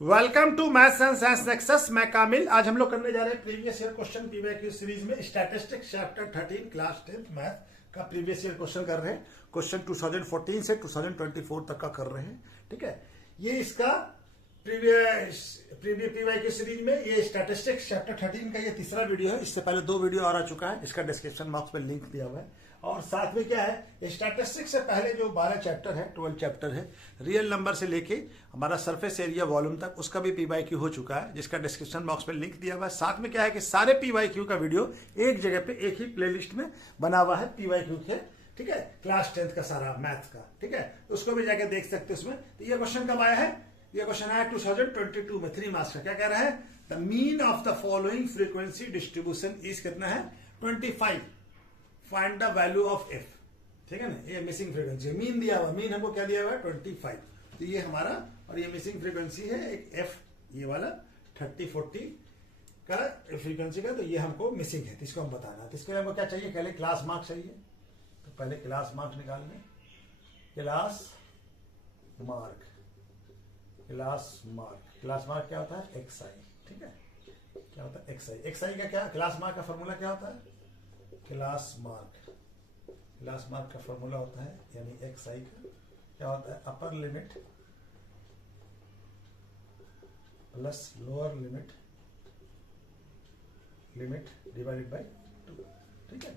Welcome to maths and science nexus. मैं कामिल। आज हम लोग करने जा रहे हैं previous year question PYQ series में statistics chapter 13 class 10th math का प्रीवियस ईयर क्वेश्चन कर रहे हैं। क्वेश्चन 2014 से 2024 तक का कर रहे हैं। ठीक है, ये इसका प्रीवियस पीवाईक्यू सीरीज में ये स्टैटिस्टिक्स चैप्टर 13 का ये तीसरा वीडियो है। इससे पहले 2 वीडियो और आ चुका है, इसका डिस्क्रिप्शन बॉक्स में लिंक दिया हुआ है। और साथ में क्या है, स्टैटिस्टिक्स से पहले जो 12 चैप्टर है, 12 चैप्टर है, रियल नंबर से लेके हमारा सरफेस एरिया वॉल्यूम तक, उसका भी पीवाईक्यू हो चुका है, जिसका डिस्क्रिप्शन बॉक्स में लिंक दिया हुआ है। साथ में क्या है कि सारे पीवाईक्यू का वीडियो एक जगह पे एक ही प्लेलिस्ट में बना हुआ है पीवाईक्यू के। ठीक है, क्लास 10th का सारा मैथ का। ठीक है, तो उसको भी जाके देख सकते हैं उसमें। तो ये क्वेश्चन कब आया है? ये क्वेश्चन आया 2022 में 3 मार्क्स का। क्या कह रहा है? The mean of the following frequency distribution is कितना है? 25। Find the value of F. ठीक है ना, ये मिसिंग फ्रीक्वेंसी मीन दिया हुआ। मीन हमको क्या दिया हुआ है? 25। तो ये हमारा, और ये मिसिंग फ्रीक्वेंसी है एक एफ, ये वाला 30-40 का फ्रीक्वेंसी का। तो ये हमको मिसिंग है, तो इसको हम बताना है। तो इसके लिए हमको क्या चाहिए? पहले क्लास मार्क चाहिए। तो पहले क्लास मार्क निकाल लें। Class mark, class mark, class mark क्या होता है? एक्स आई। ठीक है, क्या होता है? एक्स आई। एक्स आई का क्या, क्लास मार्क का फॉर्मूला क्या होता है? क्लास मार्क, क्लास मार्क का फॉर्मूला होता है, यानी एक्स आई का क्या होता है? अपर limit plus lower limit, limit divided by 2। ठीक है,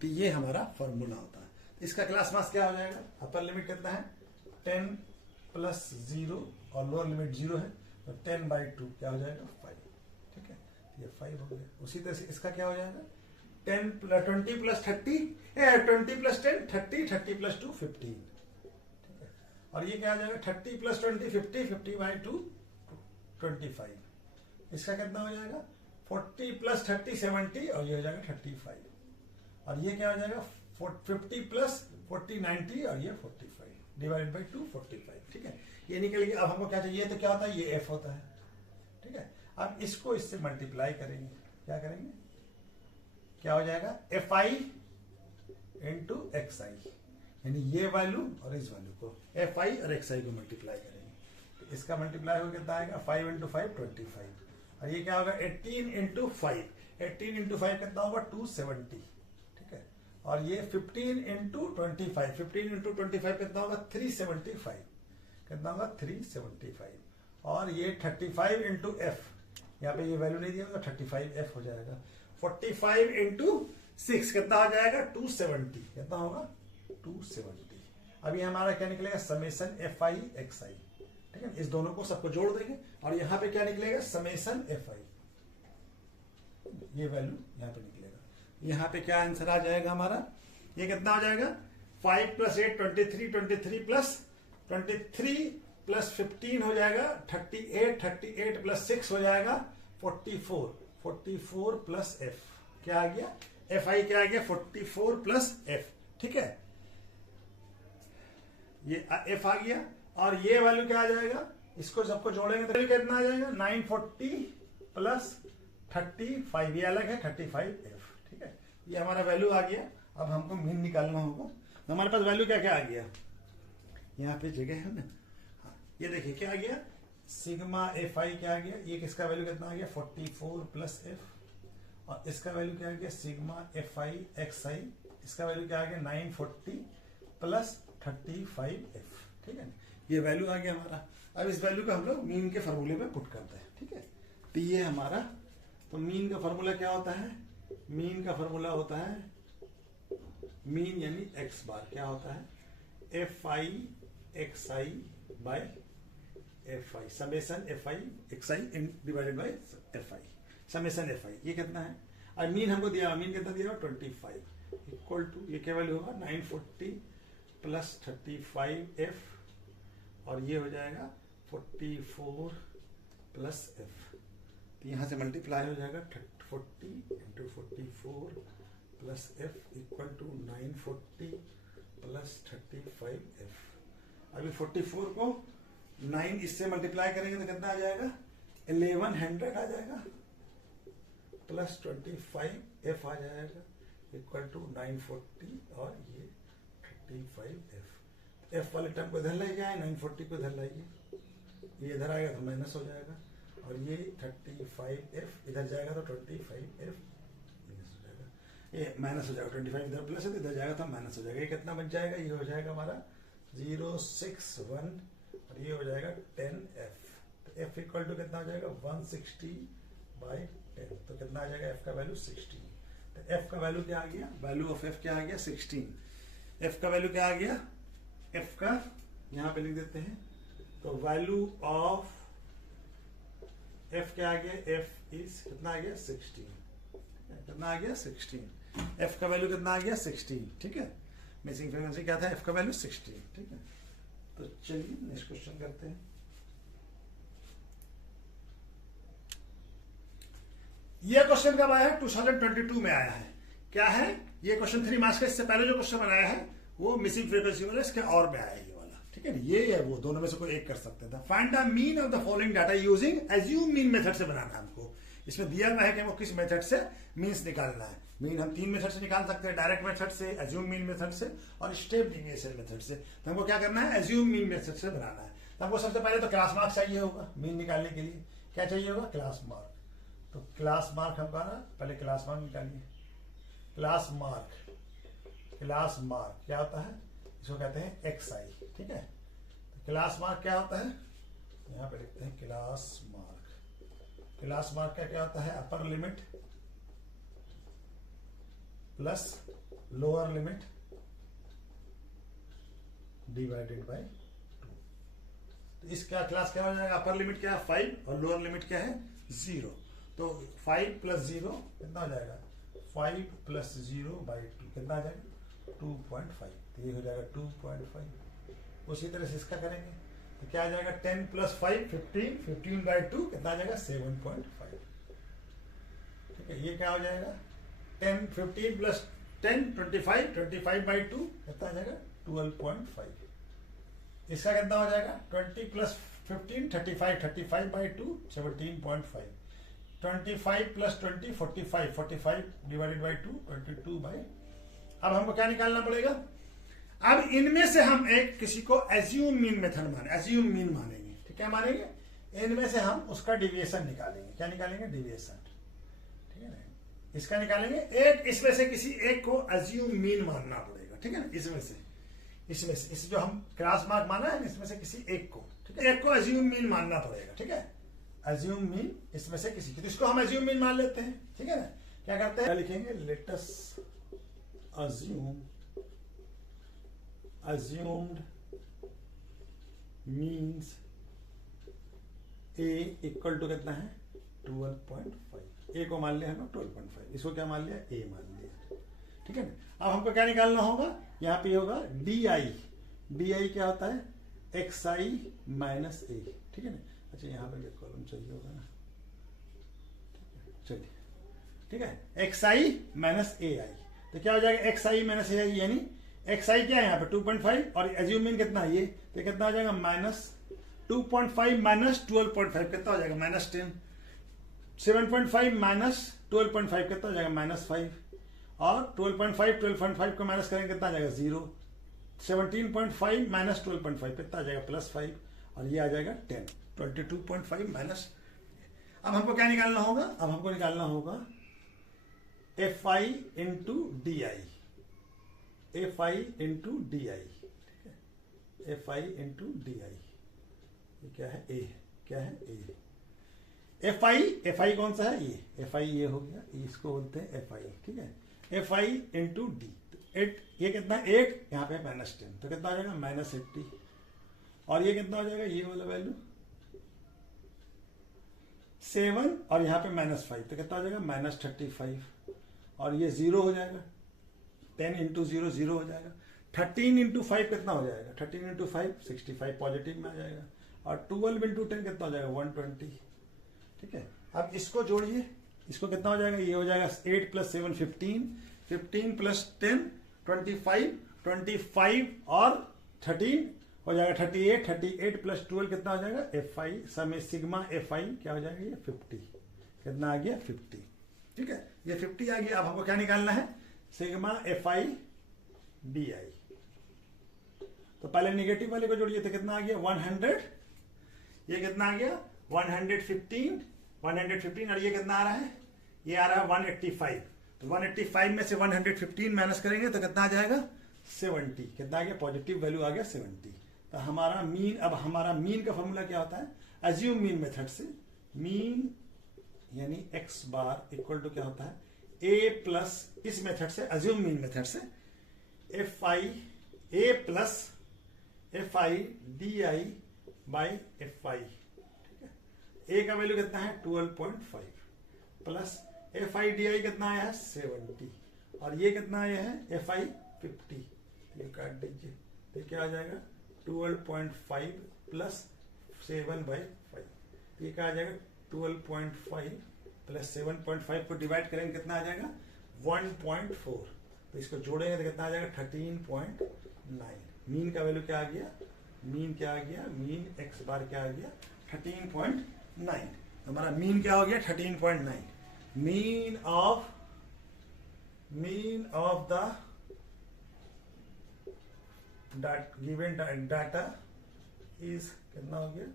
तो ये हमारा फॉर्मूला होता है। इसका क्लास मार्क्स क्या हो जाएगा? अपर लिमिट कितना है? 10 प्लस 0 और लोअर लिमिट 0 है, तो 10/2 क्या हो जाएगा? 5। ठीक है, ये 5 हो गया। उसी तरह से इसका क्या हो जाएगा? 20 प्लस 30, 20 प्लस 10 30, 30 प्लस 2 15। ठीक है, और ये क्या आ जाएगा? 30 प्लस 20 50, 50/2 25। इसका कितना हो जाएगा? 40 प्लस 30 70, और ये हो जाएगा 35। और ये क्या हो जाएगा? 50 प्लस 40 90, और ये 45 डिवाइडेड बाई 2 45। ठीक है, ये निकल गया। अब हमको क्या चाहिए? तो क्या होता है? ये एफ होता है। ठीक है, अब इसको इससे मल्टीप्लाई करेंगे। क्या करेंगे? क्या हो जाएगा? एफ आई इंटू एक्स आई, यानी ये वैल्यू और इस वैल्यू को एफ आई और एक्स आई को मल्टीप्लाई करेंगे। तो इसका मल्टीप्लाई हो कितना आएगा? 5 इंटू 5 25। और ये क्या होगा? 18 इंटू 5, 18 इंटू 5 कितना होगा? 270। ठीक है, और ये 15 इंटू 25, 15 इंटू 25 कितना होगा? 375। कितना होगा? 375। और ये 35 इंटू एफ, यहाँ पे ये वैल्यू नहीं दिया होगा, 35 एफ हो जाएगा। 45 इंटू 6 कितना हो जाएगा? 270। कितना होगा? 270। अभी हमारा क्या निकलेगा? समेसन एफ आई एक्स आई। ठीक है, इस दोनों को सबको जोड़ देंगे, और यहां पे क्या निकलेगा? समेसन एफ आई, ये वैल्यू यहां पे निकलेगा। यहां पे क्या आंसर आ जाएगा हमारा? ये कितना हो जाएगा? 5 प्लस 8 23, 23 प्लस 23 प्लस 15 हो जाएगा 38, 38 प्लस 6 हो जाएगा 44, 44 प्लस एफ क्या आ गया? एफ आई क्या आ गया? 44 प्लस एफ। ठीक है, ये एफ आ गया। और ये वैल्यू क्या आ जाएगा? इसको सबको जोड़ेंगे तो कितना आ जाएगा? 940 प्लस 35, ये अलग है 35 एफ। ठीक है, ये हमारा वैल्यू आ गया। अब हमको मीन निकालना होगा। तो हमारे पास वैल्यू क्या क्या आ गया? यहाँ पे जगह है ना, हाँ, ये देखिए क्या आ गया? सिग्मा एफ आई क्या आ गया? ये किसका वैल्यू कितना आ गया? 44 प्लस एफ। और इसका वैल्यू क्या आ गया? सिग्मा एफ आई एक्स आई, इसका वैल्यू क्या आ गया? 940 प्लस 35 एफ। ठीक है, ये वैल्यू आ गया हमारा। अब इस वैल्यू को हम लोग मीन के फॉर्मूले में पुट करते हैं। ठीक है, तो ये हमारा, तो मीन का फॉर्मूला क्या होता है? मीन का फॉर्मूला होता है, मीन यानी एक्स बार क्या होता है? F I X I by F I, summation F I X I divided by F I, summation F I. ये कितना है? और मीन हमको दिया, मीन कितना दिया? 25 इक्वल टू, ये क्या वैल्यू होगा? 940 प्लस 35 एफ, और ये हो जाएगा 44 प्लस एफ। तो यहां से मल्टीप्लाई हो जाएगा 40 into 44 plus F equal to 940 plus 35 F. अभी 44 को 9 इससे मल्टीप्लाई करेंगे तो कितना आ जाएगा? 1100 आ जाएगा प्लस 25 एफ आ जाएगा इक्वल टू 940, और ये 35 एफ। एफ वाले टर्म को इधर ले जाए, 940 को इधर लाइए, ये इधर आएगा तो माइनस हो जाएगा, और ये 35f इधर जाएगा तो 25f माइनस हो जाएगा, ये माइनस हो जाएगा, 25 इधर प्लस है तो इधर जाएगा तो माइनस हो जाएगा। ये कितना बच जाएगा, ये हो जाएगा हमारा 061 और ये हो जाएगा 10f। तो f इक्वल टू कितना हो जाएगा 160/10, तो कितना आ जाएगा f का वैल्यू 16। तो f का वैल्यू क्या आ गया, वैल्यू ऑफ f क्या आ गया 16। f का वैल्यू क्या आ गया, f का यहां पे लिख देते हैं, तो वैल्यू ऑफ f क्या आ गया, f इज कितना आ गया 16, कितना आ गया 16। f का वैल्यू कितना आ गया 16, ठीक है। मिसिंग फ्रीक्वेंसी क्या था, f का वैल्यू 16, ठीक है। तो चलिए नेक्स्ट क्वेश्चन करते हैं। ये क्वेश्चन कब आया है, 2022 में आया है। क्या है ये क्वेश्चन 3 मार्क्स का, इससे पहले जो क्वेश्चन बनाया है वो मिसिंग फ्रीक्वेंसी वाला, इसके और में आया है ये वाला, ठीक है। ये है वो, दोनों में से कोई एक कर सकते थे। Find the mean of the following data using assume mean method से बनाना है हमको। इसमें दिया हुआ है कि वो किस मेथड से मीन्स निकालना है। मीन हम 3 मेथड से निकाल सकते हैं, डायरेक्ट मेथड से, एज्यूम मीन मेथड से और स्टेप डिविएशन मेथड से। तो हमको क्या करना है, एज्यूम मीन मेथड से बनाना है। तो हमको सबसे पहले तो क्लास मार्क चाहिए होगा मीन निकालने के लिए। क्या चाहिए होगा, क्लास मार्क। तो क्लास मार्क हमको ना, पहले क्लास मार्क निकालिए। क्लास मार्क क्या होता है, इसको कहते हैं एक्सआई, ठीक है। तो क्लास मार्क क्या होता है, यहां पे लिखते हैं क्लास मार्क। क्लास मार्क का क्या होता है, अपर limit plus lower limit divided by 2। तो इसका क्लास क्या हो जाएगा, अपर लिमिट क्या है 5 और लोअर लिमिट क्या है 0। तो 5 + 0 कितना हो जाएगा, 5 + 0/2 कितना आ जाएगा 2.5। तो ये हो जाएगा 2.5। उसी तरह से इसका करेंगे तो क्या आ जाएगा 10 + 5 15, 15/2 कितना आ जाएगा 7.5, ठीक है। ये क्या हो जाएगा 10 15 + 10 25, 25/2 कितना आ जाएगा 12.5। इसका कितना हो जाएगा 20 + 15 35, 35/2 17.5, 25 + 20 45, 45/2 22/। अब हमको क्या निकालना पड़ेगा, अब इनमें से हम एक किसी को assume mean method assume mean मानेंगे, ठीक है। मानेंगे इनमें से हम उसका डिविएशन निकालेंगे। क्या निकालेंगे, डिविएशन, ठीक है ना। इसका निकालेंगे, एक इसमें से किसी एक को एज्यूम मीन मानना पड़ेगा, ठीक है ना। इसमें से इस जो हम क्लास मार्क माना है इसमें से किसी एक को, ठीक है, एक को एज्यूम मीन मानना पड़ेगा, ठीक है। एज्यूम मीन इसमें से किसी की, तो इसको हम एज्यूम मीन मान लेते हैं, ठीक है ना। क्या करते हैं, लिखेंगे let us assumed means a equal to कितना है 12.5। a को मान लिया है ना 12.5, इसको क्या मान लिया, a मान लिया, ठीक है ना। अब हमको क्या निकालना होगा, यहाँ पे होगा di क्या होता है xi - a, ठीक है ना। अच्छा यहाँ पे कॉलम चाहिए होगा ना, चलिए ठीक है, xi - ai। तो क्या हो जाएगा xi - ai, यानी xi क्या है यहाँ पे 2.5 और एज्यूम मीन कितना है ये, तो कितना हो जाएगा -2.5 - 12.5 कितना हो जाएगा -10, 7.5 - 12.5 कितना हो जाएगा -5 और 12.5 को माइनस करेंगे कितना आ जाएगा 0, 17.5 - 12.5 कितना आ जाएगा +5 और ये आ जाएगा 10, 22.5 माइनस। अब हमको क्या निकालना होगा, अब हमको निकालना होगा fi into di, fi into di, ठीक है, fi into di। ये क्या है, a, क्या है a। fi कौन सा है, ये fi ये हो गया, इसको बोलते हैं fi, ठीक है। fi into d, 8, ये कितना 8, यहाँ पे -10 तो कितना आ जाएगा -80 और ये कितना हो जाएगा, ये वाला वैल्यू 7 और यहाँ पे -5 तो कितना हो जाएगा -35 और ये 0 हो जाएगा, 10 × 0 0 हो जाएगा। 13 × 5 कितना हो जाएगा, 13 × 5 65 पॉजिटिव में आ जाएगा और 12 × 10 कितना हो जाएगा 120, ठीक है। अब इसको जोड़िए, इसको कितना हो जाएगा, ये हो जाएगा 8 + 7 15, 15 + 10 25, 25 और 13 हो जाएगा 38, 38 + 12 कितना हो जाएगा fi, समय सिग्मा fi क्या हो जाएगा, ये 50 कितना आ गया 50, ठीक है। ये 50 आ गया। अब हमको क्या निकालना है, सिग्मा fi di। तो पहले नेगेटिव वाले को जोड़िए तो कितना आ गया 100, ये कितना आ गया 115 और ये कितना आ रहा है, ये आ रहा है 185। तो 185 में से 115 माइनस करेंगे तो कितना आ जाएगा 70। कितना आ गया, पॉजिटिव वैल्यू आ गया 70। तो हमारा मीन, अब हमारा मीन का फॉर्मूला क्या होता है, एज्यूम मीन मेथड से। मीन यानी x बार इक्वल टू क्या होता है a प्लस, इस मेथड से एज्यूम मीन मेथड से fi a plus fi di by fi। ठीक है, a का वैल्यू कितना है 12.5 प्लस fi di कितना आया है 70 और ये कितना आया है fi 50। ये काट दीजिए तो क्या आ जाएगा 12.5 प्लस 7/5। ये क्या आ जाएगा 12.5 प्लस 7.5 को डिवाइड करेंगे कितना आ जाएगा 1.4। तो इसको जोड़ेंगे तो कितना आ जाएगा 13.9। मीन का वैल्यू क्या आ गया, मीन क्या आ गया, मीन x बार क्या आ गया 13.9। हमारा मीन क्या हो गया 13.9। Mean of the given data is कितना हो गया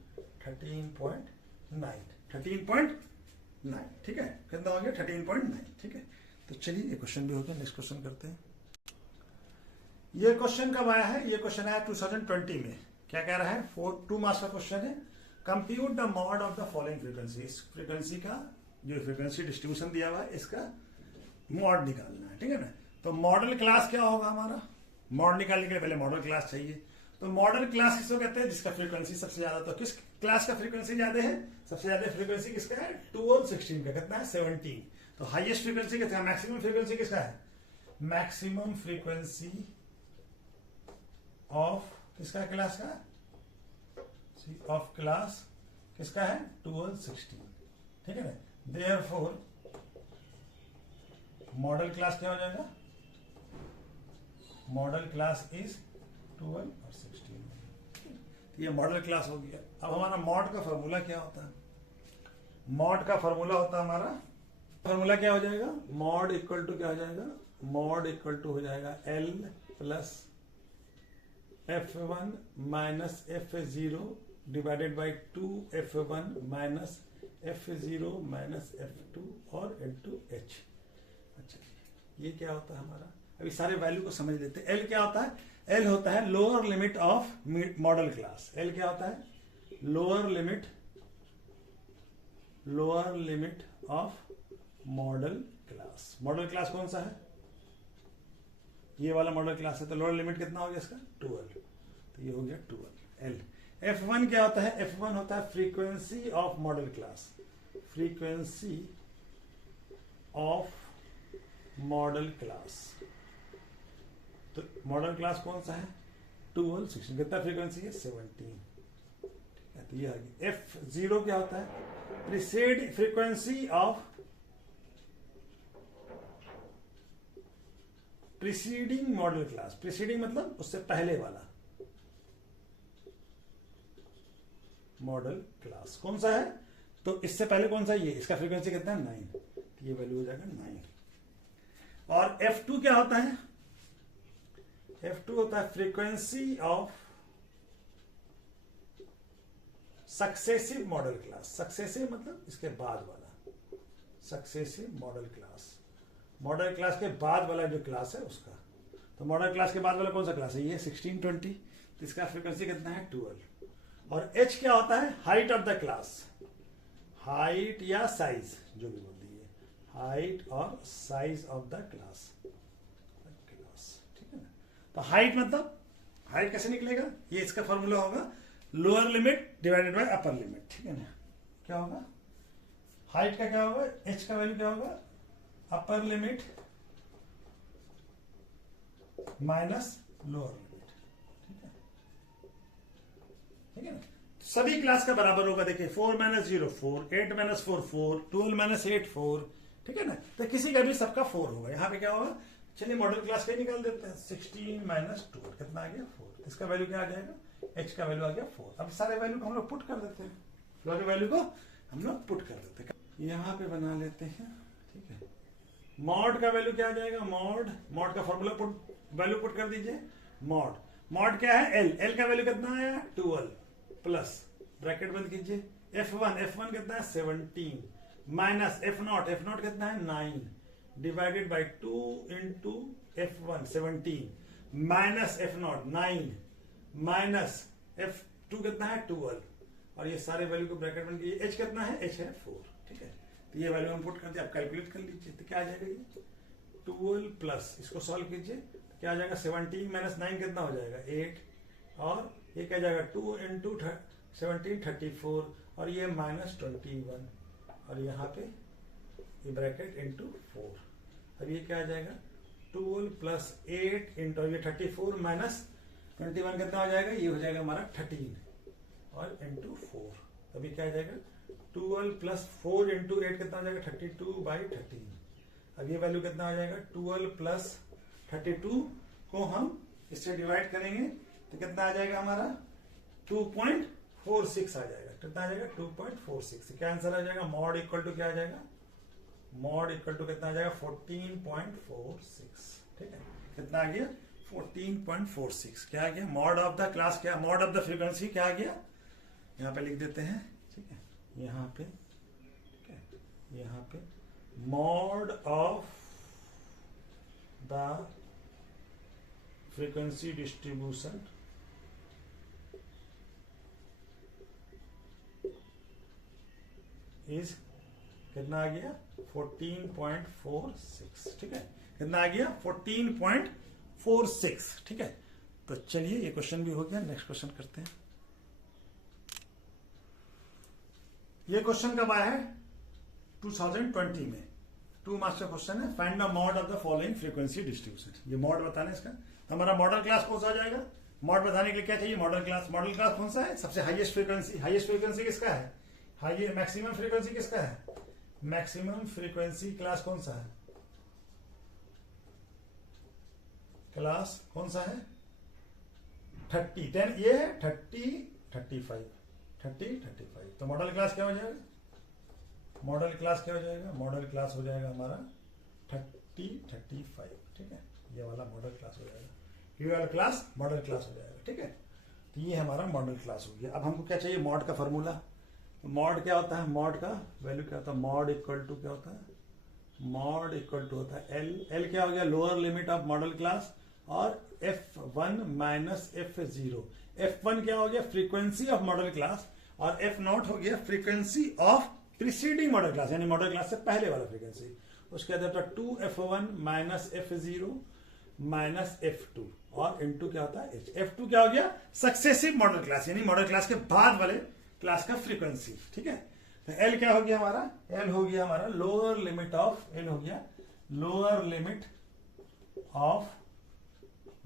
13.9। ठीक है, कितना हो गया 13.9। ठीक है, तो चलिए ये क्वेश्चन भी हो गया, नेक्स्ट क्वेश्चन करते हैं। ये क्वेश्चन कब आया है, ये क्वेश्चन आया 2020 में। क्या कह रहा है, 2 मार्क्स का क्वेश्चन है। Compute the mod of the following frequency. इस फ्रीक्वेंसी का जो फ्रीक्वेंसी डिस्ट्रीब्यूशन दिया हुआ है इसका मॉड निकालना है। ठीक है ना, तो मॉडल क्लास क्या होगा हमारा, मॉड निकालने के लिए पहले मॉडल क्लास चाहिए। तो मॉडल क्लास किसको कहते हैं, जिसका फ्रीक्वेंसी सबसे ज्यादा। तो किस क्लास का फ्रीक्वेंसी ज्यादा है, सबसे ज्यादा फ्रीक्वेंसी किसका है 1216 का, कितना है 17। तो हाईएस्ट फ्रीक्वेंसी किसका, मैक्सिमम फ्रीक्वेंसी किसका है, मैक्सिमम फ्रीक्वेंसी ऑफ किसका क्लास का, ऑफ क्लास किसका है 1216। ठीक है ना, देयरफॉर मॉडल क्लास क्या हो जाएगा, मॉडल क्लास इज 12 और 16। ये मॉडल क्लास हो गया। अब हमारा मॉड का फॉर्मूला क्या होता है, मॉड का फॉर्मूला होता है हमारा, फॉर्मूला क्या हो जाएगा, मॉड इक्वल टू क्या हो जाएगा, मॉड इक्वल टू हो जाएगा L plus F1 minus F0 divided by 2F1 minus F0 minus F2 और इंटू H। अच्छा, ये क्या होता है हमारा, अभी सारे वैल्यू को समझ लेते हैं। L क्या होता है, L होता है lower limit of model class. L क्या होता है, lower limit of model class. Modal class कौन सा है, ये वाला मॉडल क्लास है। तो लोअर लिमिट कितना हो गया इसका 12। तो ये हो गया 12 L। F1 क्या होता है, F1 होता है frequency of model class, frequency of model class. तो मॉडल क्लास कौन सा है 1216, कितना फ्रीक्वेंसी है 17। ठीक है, तो ये आ गया। F0 क्या होता है, प्रीसीडिंग मॉडल क्लास। प्रीसीडिंग मतलब उससे पहले वाला मॉडल क्लास कौन सा है, तो इससे पहले कौन सा, ये इसका फ्रीक्वेंसी कितना है 9। तो ये वैल्यू हो जाएगा 9। और F2 क्या होता है, F2 होता है frequency of successive model class. Successive मतलब इसके बाद वाला, successive model class, modal class के बाद वाला जो क्लास है उसका। तो मॉडल क्लास के बाद वाला कौन सा क्लास है, ये 1620। तो इसका फ्रीक्वेंसी कितना है 12। और H क्या होता है, height of the class, height या साइज जो भी बोल दीजिए, हाइट और साइज ऑफ द क्लास। ठीक है ना, तो हाइट मतलब हाइट कैसे निकलेगा, ये इसका फॉर्मूला होगा lower limit divided bye upper limit. ठीक है ना, क्या होगा हाइट का क्या होगा, H का वैल्यू क्या होगा upper limit minus lower limit. ठीक है ना, सभी क्लास का बराबर होगा। देखिए 4 माइनस 0 4, 8 माइनस 4 4, 12 माइनस 8 4। ठीक है ना, तो किसी का भी सबका 4 होगा। यहाँ पे क्या होगा, चलिए मॉडल क्लास का निकाल देते हैं। 16 माइनस 12 कितना आ गया 4। इसका वैल्यू क्या आ जाएगा, H का वैल्यू आ गया 4। अब सारे वैल्यू को हम लोग पुट कर देते हैं, फ्लो के वैल्यू को हम लोग पुट कर देते हैं, यहाँ पे बना लेते हैं। ठीक है, मॉड का वैल्यू क्या आ जाएगा, मॉड का फॉर्मूला वैल्यू पुट कर दीजिए। मॉड क्या है L का वैल्यू कितना आया 12 प्लस ब्रैकेट बंद कीजिए, F1 कितना है 17 माइनस F0 कितना है 9 divided by 2 into F1 17 minus F0 9 minus F2 कितना है 12 और ये सारे वैल्यू को ब्रैकेट बंद कीजिए। H कितना है, H है 4, ठीक है। तो ये वैल्यू हम पुट कर दिए, आप कैलकुलेट कर लीजिए तो क्या आ जाएगा ये 12 प्लस, इसको सॉल्व कीजिए तो क्या आ जाएगा 17 माइनस 9 कितना हो जाएगा 8 और ये क्या जाएगा 2 इंटू 17 34 और ये माइनस 21 और यहाँ पे ये ब्रैकेट इंटू 4। अब ये क्या आ जाएगा 12 प्लस 8 इंटू ये 34 माइनस 21 कितना हो जाएगा, ये हो जाएगा हमारा 13 और इंटू 4। अभी क्या आ जाएगा 12 प्लस 4 इंटू 8 कितना हो जाएगा 32/13। अब ये वैल्यू कितना हो जाएगा 12 प्लस 32 को हम इससे डिवाइड करेंगे तो कितना आ जाएगा हमारा 2.46 आ जाएगा। कितना आ जाएगा 2.46। क्या आंसर आ जाएगा, मॉड इक्वल टू क्या आ जाएगा, मॉड इक्वल टू कितना आ जाएगा 14.46। ठीक है, कितना आ गया 14.46। क्या आ गया मॉड ऑफ द क्लास, क्या मॉड ऑफ द फ्रीक्वेंसी क्या आ गया, यहाँ पे लिख देते हैं। ठीक है, यहाँ पे ठीक है, यहाँ पे mod of the frequency distribution is कितना आ गया 14.46। ठीक है, कितना आ गया 14.46। ठीक है, तो चलिए ये क्वेश्चन भी हो गया, नेक्स्ट क्वेश्चन करते हैं। ये क्वेश्चन कब आया है 2020 में, 2 मार्क्स का क्वेश्चन है। Find the mod of the following frequency distribution. ये मॉड बताना है इसका, तो हमारा मॉडल क्लास कौन सा आ जाएगा, मॉड बताने के लिए क्या चाहिए मॉडल क्लास। मॉडल क्लास कौन सा है, सबसे हाईएस्ट फ्रीक्वेंसी। हाईएस्ट फ्रीक्वेंसी किसका है, हाई मैक्सिमम फ्रीक्वेंसी किसका है, मैक्सिमम फ्रीक्वेंसी क्लास कौन सा है, क्लास कौन सा है 30 10, ये है 30 35 30 35। तो मॉडल क्लास क्या हो जाएगा, मॉडल क्लास क्या हो जाएगा, मॉडल क्लास हो जाएगा हमारा 30 35। ठीक है, ये वाला मॉडल क्लास हो जाएगा, ये वाला क्लास मॉडल क्लास हो जाएगा। ठीक है, तो ये हमारा मॉडल क्लास हो गया। अब हमको क्या चाहिए, मॉड का फॉर्मूला। मॉड क्या होता है, मॉड का वैल्यू क्या होता है, मॉड इक्वल टू क्या होता है, मॉड इक्वल टू होता है एल। एल क्या हो गया, lower limit of model class, और F1 माइनस F0। F1 क्या हो गया, फ्रीक्वेंसी ऑफ मॉडल क्लास, और F0 हो गया frequency of preceding modal class, यानी मॉडल क्लास से पहले वाला फ्रीक्वेंसी। उसके बाद 2F1 minus F0 minus F2 और इनटू क्या होता है H। F2 क्या हो गया, सक्सेसिव मॉडल क्लास, यानी मॉडल क्लास के बाद वाले क्लास का फ्रीक्वेंसी। ठीक है, तो L क्या हो गया हमारा, L हो गया हमारा लोअर लिमिट ऑफ, L हो गया lower limit of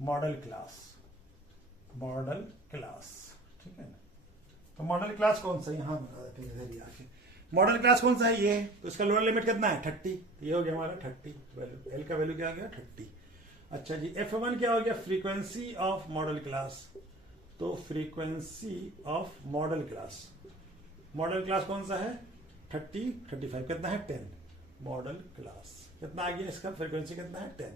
model class, modal class. ठीक है ना, तो मॉडल क्लास कौन सा, यहां मॉडल क्लास कौन सा है ये, तो इसका लोअर लिमिट कितना है 30। ये हो गया हमारा 30 वैल्यू, एल का वैल्यू क्या हो गया 30। अच्छा जी, F1 क्या हो गया, फ्रीक्वेंसी ऑफ मॉडल क्लास। तो frequency of model class, modal class कौन सा है 30 35, कितना है 10। मॉडल क्लास कितना आ गया, इसका फ्रीक्वेंसी कितना है 10।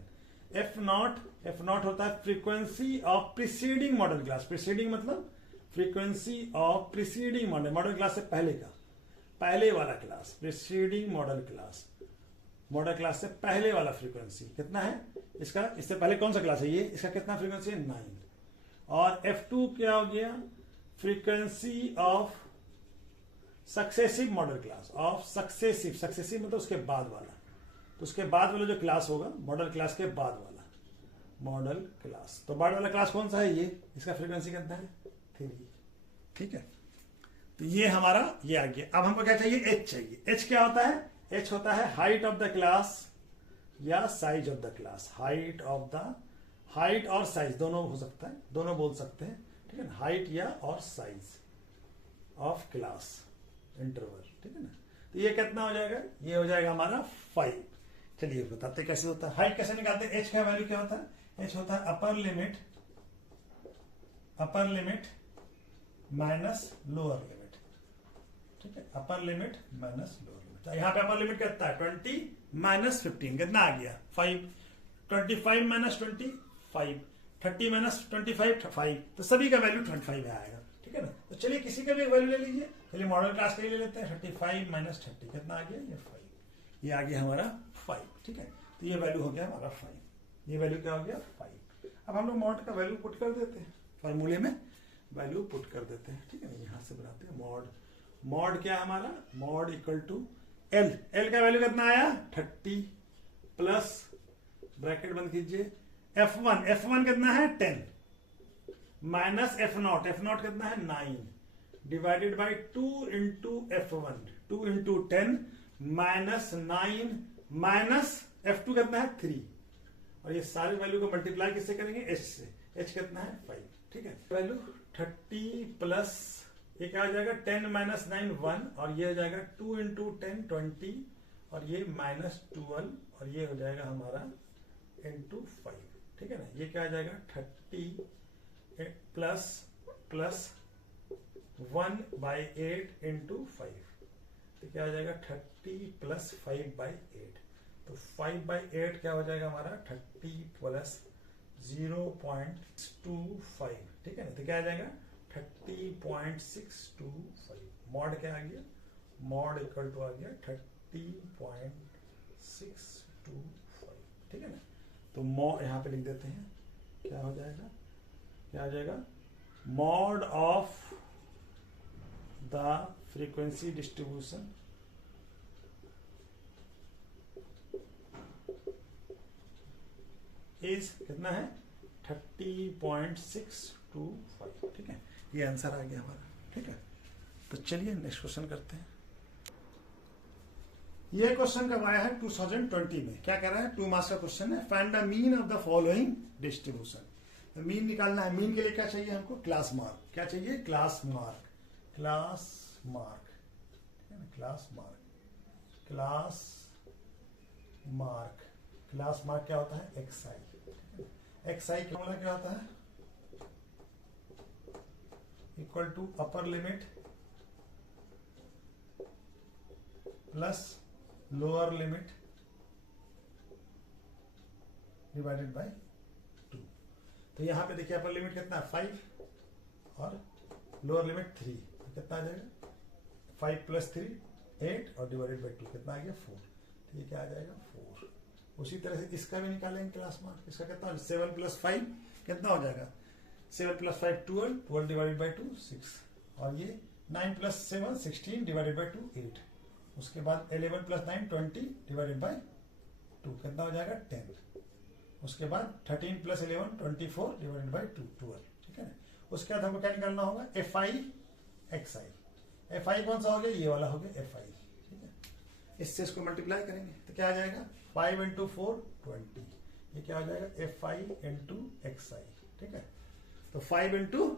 F0 होता है frequency of preceding modal class. Preceding मतलब frequency of preceding modal class से पहले का, पहले वाला class, preceding modal class, modal class से पहले वाला फ्रीक्वेंसी कितना है इसका, इससे पहले कौन सा क्लास है ये, इसका कितना फ्रीक्वेंसी है 9। और F2 क्या हो गया, frequency of successive model class, of successive, successive मतलब उसके बाद वाला, तो उसके बाद वाला जो क्लास होगा मॉडल क्लास के बाद वाला मॉडल क्लास। तो बाद वाला क्लास कौन सा है ये, इसका फ्रीक्वेंसी कितना है 3। ठीक है, तो ये हमारा ये आ गया। अब हमको क्या चाहिए, H चाहिए। H क्या होता है, H होता है हाइट ऑफ द क्लास या size of the class. Height of the, height और साइज दोनों हो सकता है, दोनों बोल सकते हैं। ठीक है ना, हाइट या और साइज ऑफ क्लास इंटरवल। ठीक है ना, तो ये कितना हो जाएगा, ये हो जाएगा हमारा 5। चलिए बताते कैसे होता है, हाइट कैसे निकालते हैं। H का वैल्यू क्या होता है, H होता है upper limit minus lower limit. ठीक है, upper limit minus lower limit. यहाँ पे अपर लिमिट कितना है 20 माइनस 15, कितना आ गया 5। 25 माइनस 25 30 माइनस 25 5, तो सभी का वैल्यू 25 आएगा। ठीक है ना, तो चलिए किसी का भी वैल्यू ले लीजिए, चलिए मॉडल क्लास का ही ले लेते हैं। 35 माइनस 30 कितना आ गया, ये 5, ये आ गया हमारा 5, ठीक है। तो ये वैल्यू हो गया हमारा 5, ये वैल्यू क्या हो गया 5। अब हम लोग मॉड का वैल्यू पुट कर देते हैं, फॉर्मूले में वैल्यू पुट कर देते हैं, ठीक है। यहां से बनाते हैं मॉड क्या है हमारा, मॉड इक्वल टू एल का वैल्यू कितना आया 30 प्लस ब्रैकेट बंद कीजिए F1 कितना है 10 माइनस F0 कितना है 9 divided by 2 into F1, 2 into 10 minus 9 minus F2 कितना है 3, और ये सारी वैल्यू को मल्टीप्लाई किससे करेंगे H से, H कितना है 5, ठीक है। वैल्यू 30 प्लस ये क्या हो जाएगा 10 माइनस 9 1, और ये हो जाएगा 2 इंटू 10 20, और ये माइनस 12, और ये हो जाएगा हमारा इंटू 5, ठीक है ना। ये क्या आ जाएगा 30 प्लस 1/8 इंटू 5, तो क्या हो जाएगा 30 प्लस 5/8, तो 5/8 क्या हो जाएगा हमारा 30 प्लस 0.25, ठीक है ना। तो क्या आ जाएगा 30.625। मॉड क्या आ गया, मॉड इक्वल टू आ गया 30.625, ठीक है ना। तो मॉड यहां पे लिख देते हैं, क्या हो जाएगा, क्या आ जाएगा mod of the frequency distribution is कितना है 30.625, ठीक है। ये आंसर आ गया हमारा, ठीक है। तो चलिए नेक्स्ट क्वेश्चन करते हैं। ये क्वेश्चन कब आया है 2020 में, क्या कह रहा है 2 मार्क्स का क्वेश्चन है। Find the mean of the following distribution, तो मीन निकालना है। मीन के लिए क्या चाहिए हमको, क्लास मार्क, क्या चाहिए क्लास मार्क, क्लास मार्क, ठीक है ना, class mark, class mark, class mark क्या होता है XI, XI का फॉर्मूला क्या होता है equal to upper limit plus lower limit divided by 2। तो यहां पे देखिए अपर लिमिट कितना है 5 और लोअर लिमिट 3, तो कितना आ जाएगा 5 प्लस 3 8 और डिवाइडेड बाय 2 कितना आ गया 4, तो ये क्या आ जाएगा 4। उसी तरह से इसका भी निकालेंगे क्लास मार्क, इसका कितना 7 प्लस 5 कितना हो जाएगा 7 प्लस 5 12, 12 डिवाइडेड बाई 2 6, और ये 9 प्लस 7 16 डिवाइडेड बाई 2 8, उसके बाद 11 प्लस 9 20 डिवाइडेड बाई 2 कितना हो जाएगा 10, उसके बाद 13 प्लस 11 24 डिवाइडेड बाई 2 12, ठीक है ना। उसके बाद हमको क्या निकालना होगा FI XI, FI कौन सा हो गया ये वाला हो गया FI, ठीक है। इससे इसको मल्टीप्लाई करेंगे तो क्या आ जाएगा 5 इंटू 4 20, ये क्या हो जाएगा FI इंटू XI, ठीक है। तो 5 इंटू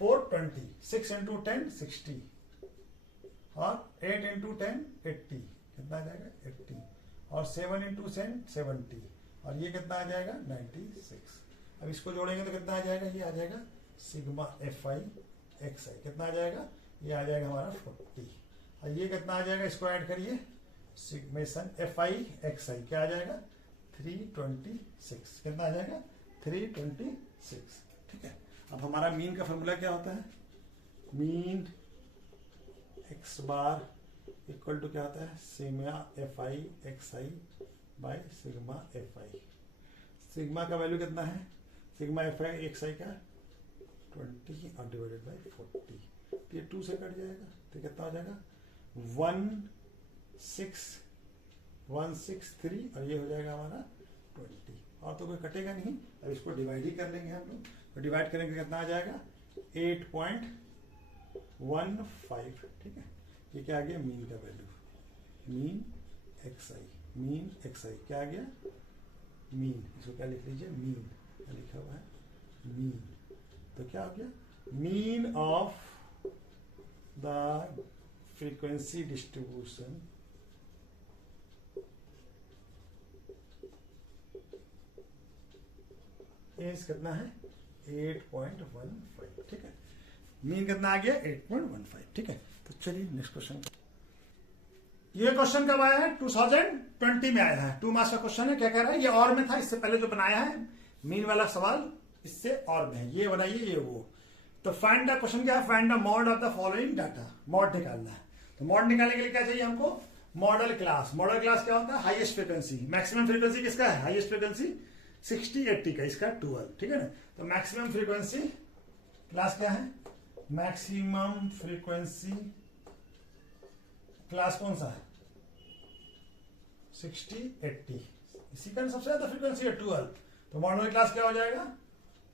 4 20, 6 इंटू 10 60, और 8 इंटू 10 80, कितना आ जाएगा 80, और 7 इंटू 10 70, और ये कितना आ जाएगा 96। अब इसको जोड़ेंगे तो कितना आ जाएगा, ये आ जाएगा सिग्मा FI XI, कितना आ जाएगा ये आ जाएगा हमारा 40, और ये कितना आ जाएगा इसको ऐड करिए सिग्मेशन FI XI क्या आ जाएगा 326, कितना आ जाएगा 326, ठीक है। अब हमारा मीन का फॉर्मूला क्या होता है, mean x bar equal to क्या होता है sigma FI XI by sigma FI। Sigma का वैल्यू कितना है सिग्मा FI XI का 20 और डिवाइडेड बाय 40, तो ये 2 से कट जाएगा तो कितना हो जाएगा 163, और ये हो जाएगा हमारा 20, और तो कोई कटेगा नहीं। अब इसको डिवाइड ही कर लेंगे हम लोग, तो डिवाइड करेंगे कितना आ जाएगा 8.15, ठीक है। ये क्या आ गया मीन का वैल्यू, मीन XI क्या आ गया मीन, इसको क्या लिख लीजिए मीन, क्या लिखा हुआ है मीन, तो क्या आ गया mean of the frequency distribution is कितना है 8.15, ठीक है। मीन कितना आ गया 8.15, ठीक है। तो चलिए नेक्स्ट क्वेश्चन। ये क्वेश्चन कब आया है 2020 में आया है, 2 मार्क्स का क्वेश्चन है। क्या कह रहा है ये और में था, इससे पहले जो बनाया है मीन वाला सवाल इससे और में है, ये बनाइए ये वो। तो फाइंड द क्वेश्चन क्या है, find the mod of the following data, mod निकालना है। तो मॉड निकालने के लिए क्या चाहिए हमको, मॉडल क्लास। मॉडल क्लास क्या होता है, हाईएस्ट फ्रीक्वेंसी। मैक्सिमम फ्रीक्वेंसी किसका है, हाईएस्ट फ्रीक्वेंसी 60 80 का, इसका 12, ठीक है ना। तो मैक्सिमम फ्रीक्वेंसी क्लास क्या है, मैक्सिमम फ्रीक्वेंसी क्लास कौन सा है, 60 80, इसी का सबसे ज्यादा फ्रीक्वेंसी है 12। तो मॉडल क्लास क्या हो जाएगा,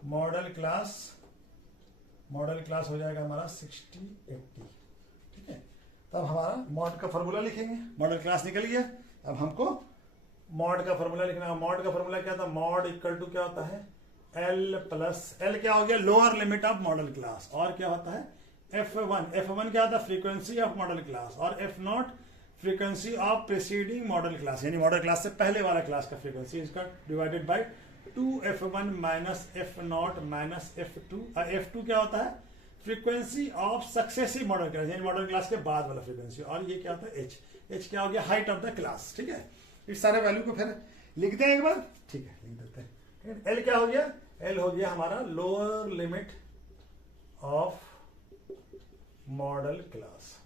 मॉडल क्लास हो जाएगा हमारा 60 80, ठीक है। तब हमारा मॉड का फॉर्मूला लिखेंगे, मॉडल क्लास निकल गया। अब हमको मॉड का फॉर्मूला लिखना है। मॉड का फॉर्मूला क्या था, मॉड इक्वल टू क्या होता है, एल प्लस एल क्या हो गया, lower limit of model class, और क्या होता है F1 क्या होता है, फ्रीक्वेंसी ऑफ मॉडल क्लास, और F0 frequency of preceding modal class, यानी मॉडल क्लास से पहले वाला क्लास का फ्रीक्वेंसी, इसका divided by 2F1 minus F0 minus F2। F2 क्या होता है, frequency of successive model class, यानी मॉडल क्लास के बाद वाला फ्रीक्वेंसी, और ये क्या होता है H क्या हो गया, हाइट ऑफ द क्लास, ठीक है। इस सारे वैल्यू को फिर लिखते हैं एक बार, ठीक है, लिख देते हैं। L क्या हो गया, L हो गया हमारा lower limit of model class.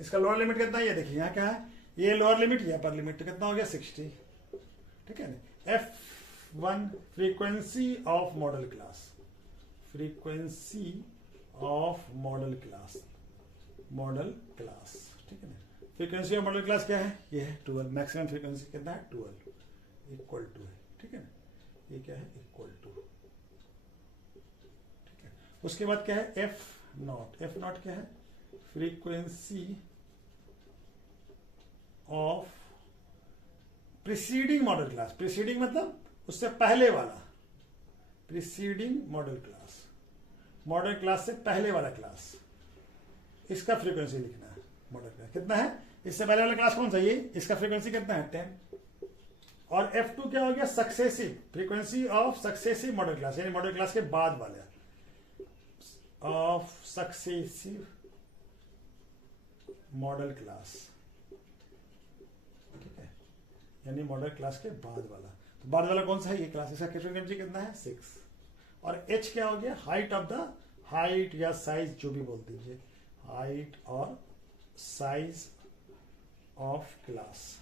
इसका लोअर लिमिट कितना है, ये देखिए यहाँ क्या है, ये लोअर लिमिट, ये अपर लिमिट, तो कितना हो गया 60, ठीक है ना। F1 frequency of model class, ठीक है ना। फ्रीक्वेंसी ऑफ मॉडल क्लास क्या है, ये है 12, मैक्सिमम फ्रीक्वेंसी कितना है 12, इक्वल टू है, ठीक है ना, ये क्या है इक्वल टू, ठीक है। उसके बाद क्या है F0 क्या है, frequency of preceding modal class, preceding मतलब उससे पहले वाला, प्रीसीडिंग मॉडल क्लास से पहले वाला क्लास, इसका फ्रीक्वेंसी लिखना है। मॉडल क्लास कितना है, इससे पहले वाला क्लास कौन सा, ये, इसका फ्रीक्वेंसी कितना है 10। और F2 क्या हो गया, successive frequency of successive model class, यानी मॉडल क्लास के बाद वाले ऑफ सक्सेसिव मॉडल क्लास, ठीक है, यानी मॉडल क्लास के बाद वाला। तो बाद वाला कौन सा है, ये क्लास, इसका फ्रीक्वेंसी कितना है 6। और H क्या हो गया, हाइट या साइज जो भी बोल दीजिए, हाइट और साइज ऑफ क्लास,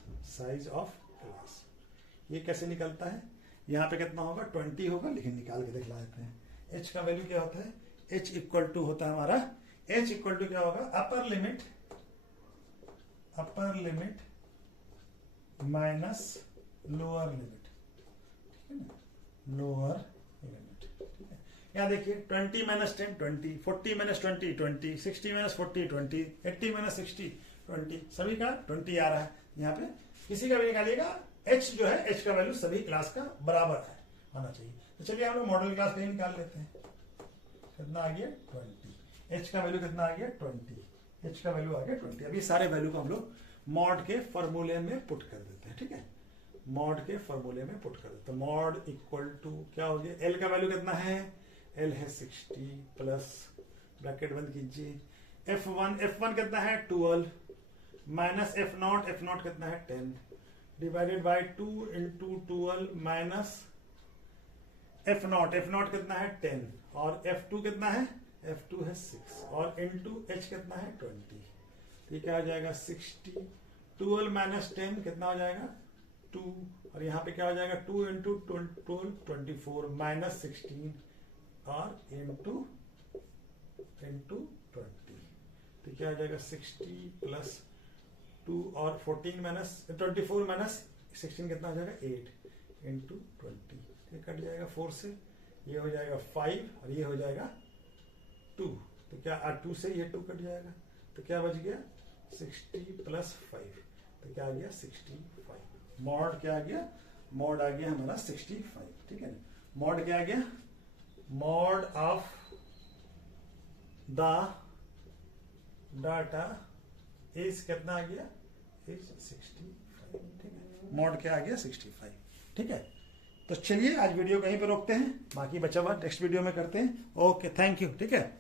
ये कैसे निकलता है, यहाँ पे कितना होगा 20 होगा, लेकिन निकाल के दिखला देते हैं। H का वैल्यू क्या होता है, H इक्वल टू होता है हमारा, H इक्वल टू क्या होगा, upper limit minus lower limit, ठीक है। यहाँ देखिए 20 माइनस 10 20, 40 माइनस 20 20, 60 माइनस 40 20, 80 माइनस 60 20, सभी का 20 आ रहा है। यहाँ पे किसी का भी निकालिएगा, H जो है, H का वैल्यू सभी क्लास का बराबर है, आना चाहिए। तो चलिए हम लोग मॉडल क्लास का ही निकाल लेते हैं, कितना आ गया 20, H का वैल्यू कितना आ गया 20, H का वैल्यू आ गया 20। अभी सारे वैल्यू को हम लोग मॉड के फॉर्मूले में पुट कर देते हैं, ठीक है, मॉड के फॉर्मूले में पुट कर देते हैं। मॉड इक्वल टू क्या हो गया, L का वैल्यू कितना है, L है 60 प्लस ब्रैकेट बंद कीजिए, F1 कितना है 12 माइनस F0 कितना है 10 divided by 2 into 12 minus F0 कितना है 10, और F2 कितना है, F2 है 6, और इंटू H कितना है 20, ये क्या हो जाएगा 60, 12 माइनस 10 कितना हो जाएगा 2, और यहाँ पे क्या हो जाएगा 2 इंटू 12 24 माइनस 16 और इंटू 20, तो क्या हो जाएगा 60 प्लस 2 और 14 माइनस 24 माइनस 16 कितना हो जाएगा 8 इंटू 20, ये कट जाएगा 4 से, ये हो जाएगा 5 और ये हो जाएगा 2, तो क्या 2 से ये 2 कट जाएगा, तो क्या बच गया 60 प्लस 5, तो क्या आ गया 65। मॉड क्या आ गया, मॉड आ गया हमारा 65, ठीक है ना। मॉड क्या आ गया, mod of the data is कितना आ गया, इज 65, ठीक है, मॉड क्या आ गया 65, ठीक है। तो चलिए आज वीडियो कहीं पे रोकते हैं, बाकी बचा हुआ नेक्स्ट वीडियो में करते हैं। ओके, थैंक यू, ठीक है।